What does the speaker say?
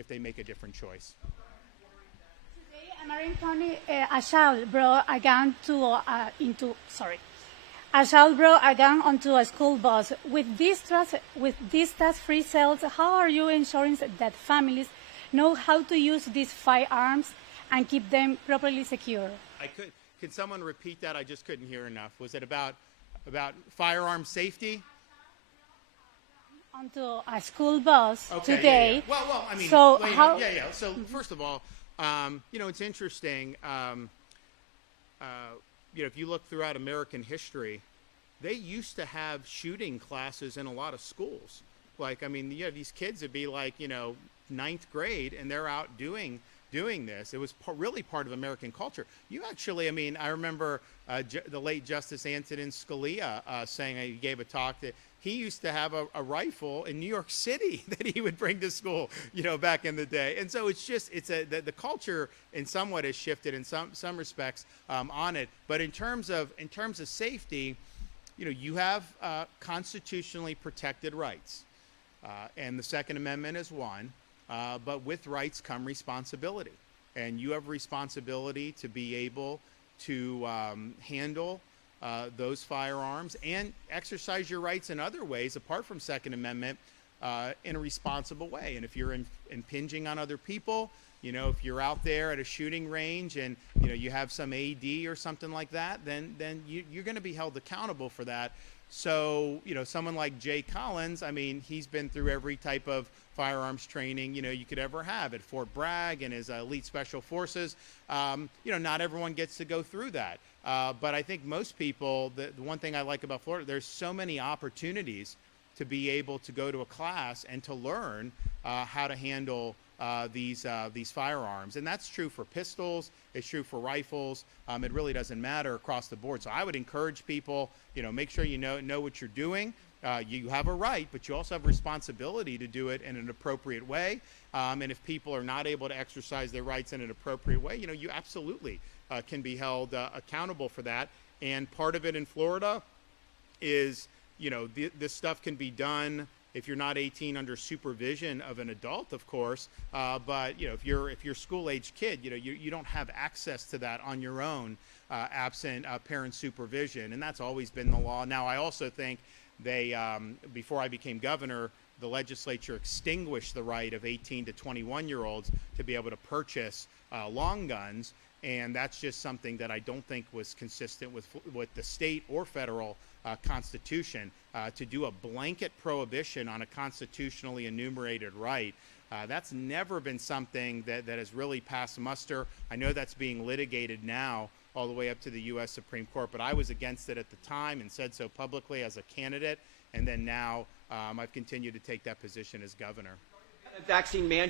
if they make a different choice. Today, in Marin County, a child brought a gun onto a school bus. With these tax-free sales, how are you ensuring that families know how to use these firearms and keep them properly secure? Could someone repeat that? I just couldn't hear enough. Was it about firearm safety? Onto a school bus today. Yeah. Well, I mean, so So first of all, it's interesting. If you look throughout American history, they used to have shooting classes in a lot of schools. Like, I mean, you have these kids would be like, ninth grade, and they're out doing this. It was really part of American culture. You actually, I mean, I remember the late Justice Antonin Scalia saying, he gave a talk that he used to have a rifle in New York City that he would bring to school, back in the day. And so the culture in somewhat has shifted in some respects on it. But in terms of safety, you have constitutionally protected rights, and the Second Amendment is one. But with rights come responsibility, and you have responsibility to be able to handle those firearms and exercise your rights in other ways apart from Second Amendment in a responsible way. And if you're impinging on other people, if you're out there at a shooting range and you have some AD or something like that, then you're going to be held accountable for that. So someone like Jay Collins, I mean, he's been through every type of firearms training you could ever have at Fort Bragg and his elite special forces. Not everyone gets to go through that, but I think most people, the one thing I like about Florida, there's so many opportunities to be able to go to a class and to learn how to handle these firearms. And that's true for pistols. It's true for rifles. It really doesn't matter across the board. So I would encourage people, make sure you know what you're doing. You have a right, but you also have responsibility to do it in an appropriate way. And if people are not able to exercise their rights in an appropriate way, you absolutely can be held accountable for that. And part of it in Florida is, this stuff can be done if you're not 18 under supervision of an adult, of course. But if you're school-age kid, you don't have access to that on your own, absent parent supervision, and that's always been the law. Now, I also think they, before I became governor, the legislature extinguished the right of 18 to 21-year-olds to be able to purchase long guns, and that's just something that I don't think was consistent with the state or federal Constitution. To do a blanket prohibition on a constitutionally enumerated right, that's never been something that has really passed muster. I know that's being litigated now all the way up to the U.S. Supreme Court, but I was against it at the time and said so publicly as a candidate, and then now I've continued to take that position as governor. Vaccine mandate.